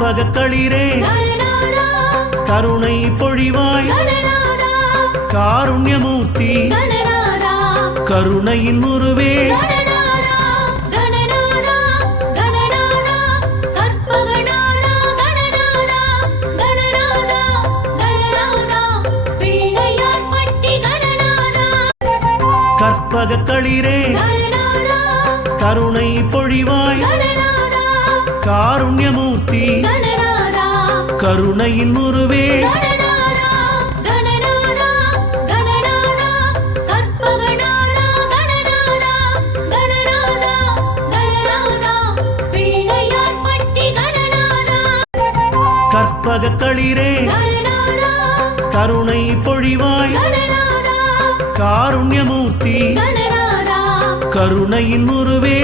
கற்பக களிரே கருணை பொழிவாய் காருண்யமூர்த்தி கருணையின் உருவே கற்பக களிரே கருணை பொழிவாய் காருண்யமூர்த்தி கருணையின் உருவே கற்பக களிரே கருணை பொழிவாய் காருண்யமூர்த்தி கருணையின் உருவே